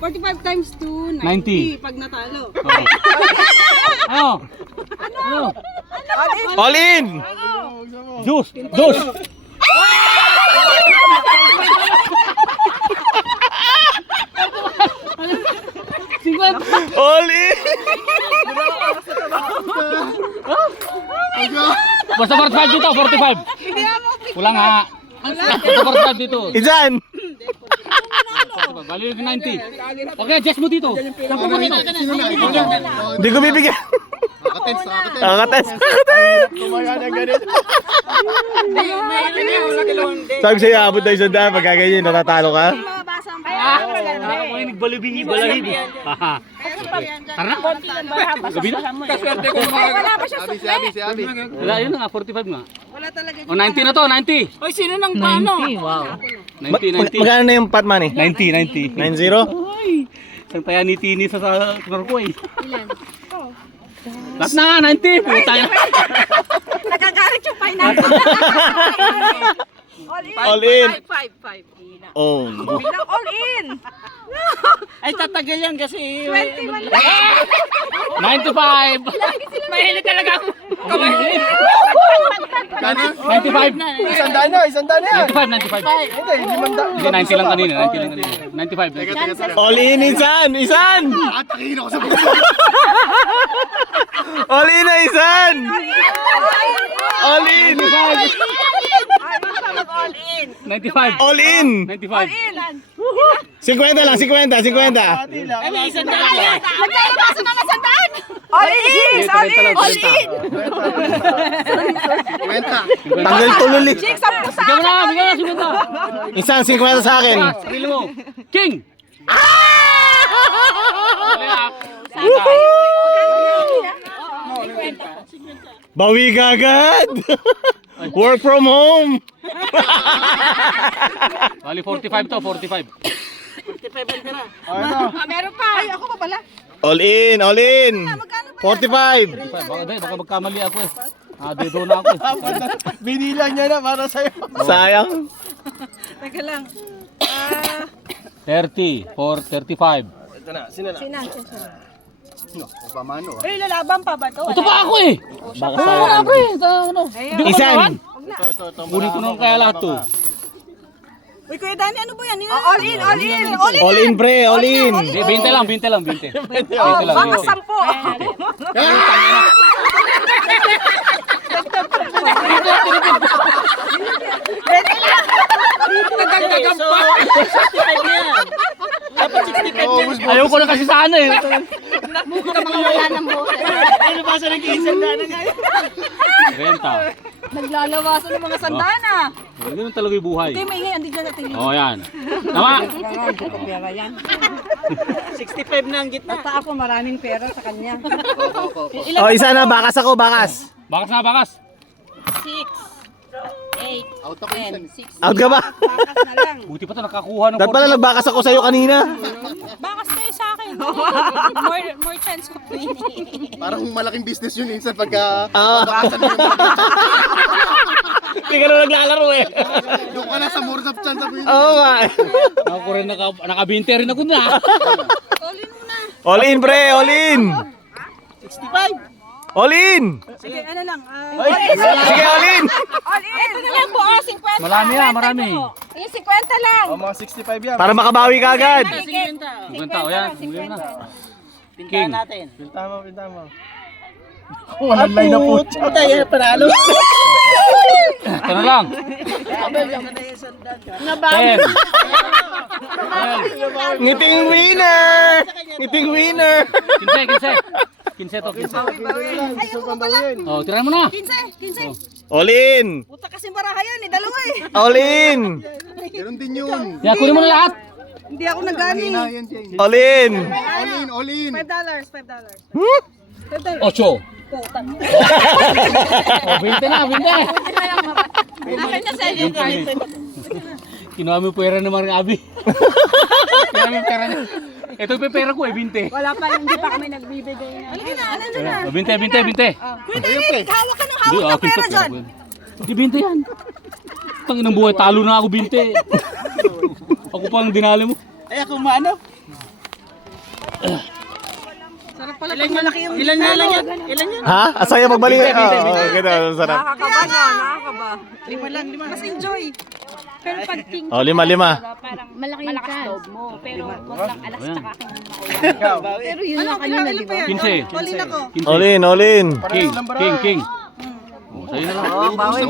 45 times 2, 90. 90. Pag natalo. Ano? Ano? All in! Juice! Juice! All in! Basta 45 dito, 45. Wala nga. Basta 45 dito. Izan! Bali 90. Okay, adjust mo dito. Hindi ko bibigyan. Nakatest. Sabi sa'yo, abot tayo sa daan. Pagkaganyan, natatalo ka. Ako yung nagbalibingi, balahibo. Tara na. Gabi na. Wala pa siya Abi. Wala, yun na nga, 45 nga. Wala talaga. O, 90 na to, 90. Oy, sino nang paano? 90, wow. 90. Magkano na yung pot money? 90. 9-0? Ay, isang taya ni Tini sa tunor ko eh. Ilan? Lahat na nga, 90. Puta yan. Nagagalit yung pineapple. All in. 5. Oh. Bilang all in. Ay, tatagal yan kasi. 21 95. Mahilig talaga ako. 95. Isang daan na. 95. Hindi, 90 lang kanina. 95. All in, Izan! Izan! Atakin ako sa buko. All in na, Izan! All in! 95. All in! 95. 50 lang, 50. Ay, may isang daan. Nagkakabaso naman sa daan. All in. All in. Kwenta. Tanggal tululi. Chicks, sabi ko sa Bigyan mo na, bigyan mo. Isang 50 sa akin. Sarili mo. King! Bawi ka agad! Work from home! Bali 45 to, 45. Meron pa. Ay, ako pa pala. All in! 45! 45. Baka magkamali ako eh. Dedo na ako eh. Binilang niya na para sa'yo. Sayang. Teka lang. 30, 35. Ito na, sino na? No, pamano ah. Ay, lalaban pa ba to? Ito pa ako eh! Baka Wala sayang. pre! Ano? Isan! Ito. Kunin ko nung kaya lahat to. Uy, Kuya Dani, ano ba yan? All in. All in. All in, pre! All in! 20 lang. 20 lang. Baka 10. Ayaw ko na kasi sana eh. Wala ng boses. Ano ba sa nag-iisang daan na ngayon? Renta. Naglalawasan ng mga sandana. Ganun talaga yung buhay. Hindi, maingay. Andi dyan natin. Oh, yan. Tama. 65 na ang gitna. Basta ako maraming pera sa kanya. Oh, isa na. Bakas ako, bakas. Bakas na, bakas. 8, Out ako isang. 10, 6. Out ka ba? Bakas na lang. Buti pa ito nakakuha ng Dapat pala nagbakas ako sa'yo kanina. Bakas kayo sa akin. More chance ko winning. Parang malaking business yun minsan pagka Ah. babasan mo yung mga Hindi ka na naglalaro eh. doon ka na sa more of chance sa Oo nga. Ako rin naka-20 rin ako na. Tolin mo na. All in, pre! All in! 65. All in! Sige, ano lang. Sige, all in! All in. Ito na lang po, 50. Marami yan, marami. Yung 50 lang. mga 65 yan. Para makabawi ka agad. 50 o yan. Bigyan mo na. Pintahan natin. Pinta mo. Walang line na po. Puta, yan, panalo. Ito na lang. 10. Ngiting winner! Ngiting winner! 15 to, 15. Ay, ako pa pala. Oh, tirahan mo na. 15. All in! Puta kasing baraha yan, dalawa eh. All in! Ganun din yun. Yan, kunin mo na lahat. Hindi ako nagani. Mahina yan, Jane. All in! All in. $5. Hmm? 8. Oh, 20 na, 20. Akin na sa iyo. Kinuha mo yung pera naman rin, Abi. Kinuha mo yung pera niya. Ito yung pera ko eh, 20. Wala pa, hindi pa kami nagbibigay na. Halika na, ano na. 20. Kuya Derek, hawak ka ng Hindi, hawak ng akin pera to. dyan. Hindi, 20 yan. Tangin ng buhay, talo na ako 20. Ako pang dinali mo. Ay, ako maano? Ilan na lang yan? Ilan yan? Ha? Asaya magbalik. Ganda, sarap. Nakakaba na, nakakaba. Mas enjoy. Pero pag king Oh, 5. parang malakas loob mo. Pero wag lang alas tsaka Pero yun lang kanina, di ba? 15. All in ako. All in, all in. King. Oh, sa'yo na lang. Bawi.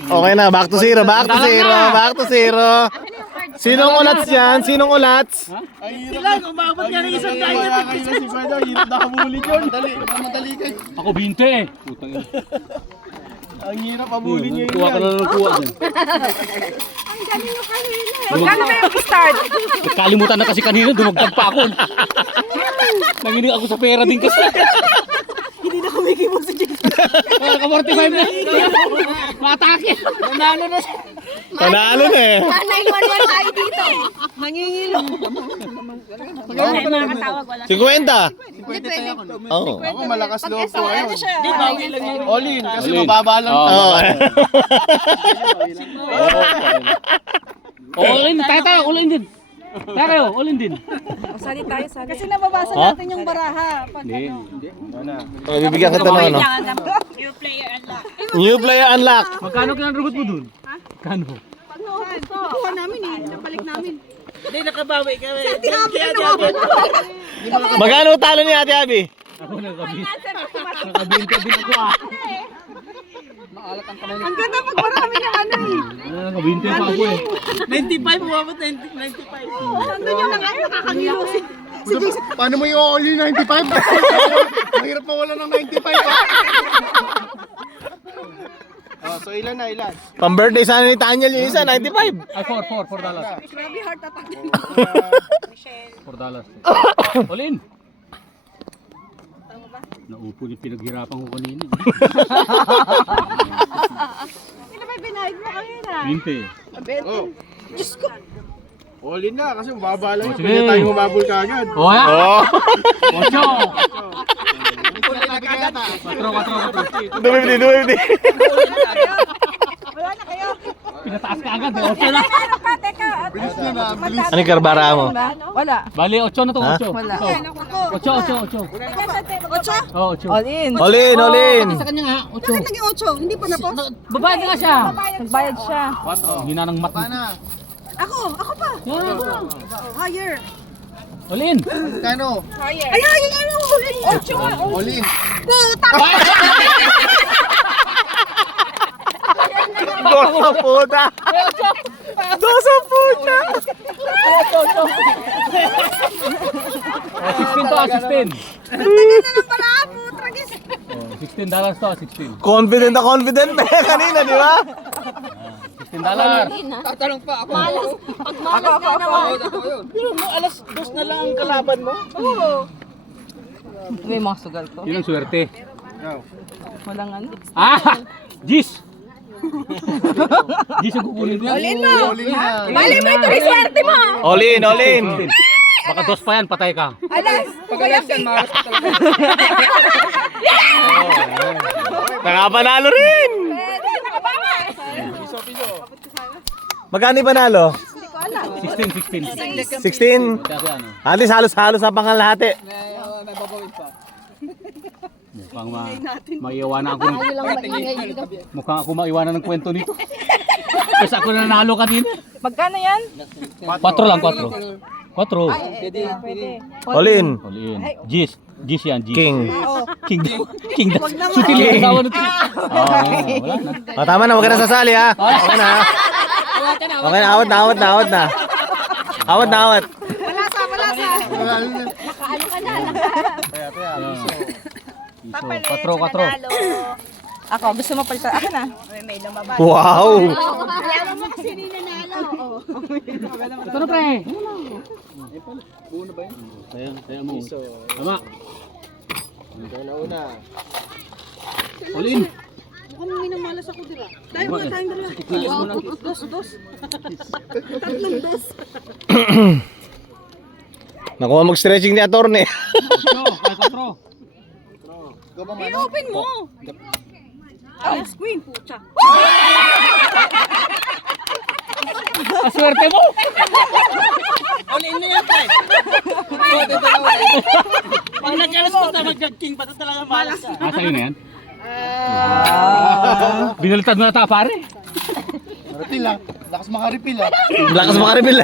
Okay na, back to zero, back to zero, back to zero. Sinong ulats yan? Sinong ulats? Ilan? Umabot nga ng isang tayo. Ako 20 eh. Putang ina. Ang hirap abulin niyo Kuha ka na lang ng kuha dyan. Magkano ba yung start? Kalimutan na kasi kanina, dumagdag pa ako. Nanginig ako sa pera din kasi. Hindi na kumikimo si Jason. Ka 45 na. Matake. Nanalo na siya. Panalo na eh. 911 tayo dito. Nangingilo. Wala mga katawag, wala. 50. Oo. Ako malakas loob ko ngayon. Di ba? Ilan yan? All in, kasi All in. mababa lang. Oo. All in, tayo, all in din. Tayo, all in din. Sali tayo, sali. Kasi nababasa natin yung baraha. Hindi. Oh, bibigyan kita ng ano. You player unlock. New player unlock. Magkano kinarugot mo dun? Magkano? Kuha namin eh. Napalik namin. Hindi, nakabawi kami. Magkano talo ni Ate Abby? Ako nakabinta din ako ah. Ang ganda pag marami ng ano eh. Nakabinta pa ako eh. 95, umabot 95. Nandun yung mga nakakangilo si Jason. Paano mo yung all in 95? Mahirap mawala ng 95 ha? Oh, so ilan na, ilan? Pang birthday sana ni Tanyel yung isa, 95. Ay, $4. Grabe heart attack din. $4. All in. Naupo yung pinaghirapan ko kanina. Sino ba binayad mo kanina? 20. Oh, Diyos ko. all in na kasi mababa lang. Oh, Hindi sige. tayo humabol ka agad. Oh, ya. Oh. 8. 4. 250. Wala na kayo. Pinataas ka agad. 8 na. Ano pa? Teka. Bilis na na, bilis. Ano yung karbara mo? Wala. Bali, 8 na to. Ha? 8. Wala. 8. Ocho? Oh, 8. All in. All in, all in. Sa kanya nga, 8. Bakit naging ocho? Hindi pa na po? Babayad na nga siya. Nagbayad siya. Hindi na ng mat. Ako pa. Yan. Higher. All in. Kano? Ay, yung ano, all in. Ocho. All in. Puta! Dosa puta. Dosa puta. 16 to, 16. Tagal na ng pala, putragis. $16 to, 16. Confident na confident pa yan kanina, di ba? $16. Tatanong pa ako. Pero mo, alas 2 na lang ang kalaban mo. May mga sugal ko. Yun ang swerte. Walang ano. Ah! Gis! Gis ang kukunin mo. All in na. Bali mo ito, swerte mo! All in, all in. Baka 2 pa yan, patay ka. Alas! Pag-alas yan, maras ka talaga. Nakapanalo rin. Magkano yung panalo? 16. 16. Kasi ano, At least halos-halos sa pangalahati. mukhang maiiwanan ako. Mukhang ako maiwanan ng kwento nito. Kasi ako nanalo kanina. Magkano yan? 4 lang, 4. 4. All in. All in. Gis. Gis yan, Gis. King. King daw. King daw. Sutili ang asawa nito. Wala na. O, tama na, huwag ka na sasali ha. Okay na. Okay na, awat na, awat na, awat na. Awat na, awat. Malasa! Nakaano ka na. So, 4. Ako, gusto mo palitan. Ako na. Wow. Alam mo kasi ninanalo. Ito na, pre. Kaya mo. Tama. All in. Mukhang minamalas ako dira. Dahil mga tayong dala. Dos. Tatlong dos. Nakuha mag-stretching ni Atty. 4. I-open mo. Alas queen, pucha. Aswerte mo. All in na yan, pre. Pag nag-alas pa tayo mag-king, pati talaga malas ka. Asa yun na yan? Binalitad mo na ta pare. Refill ah. Lakas makaripil ah. Lakas makaripil.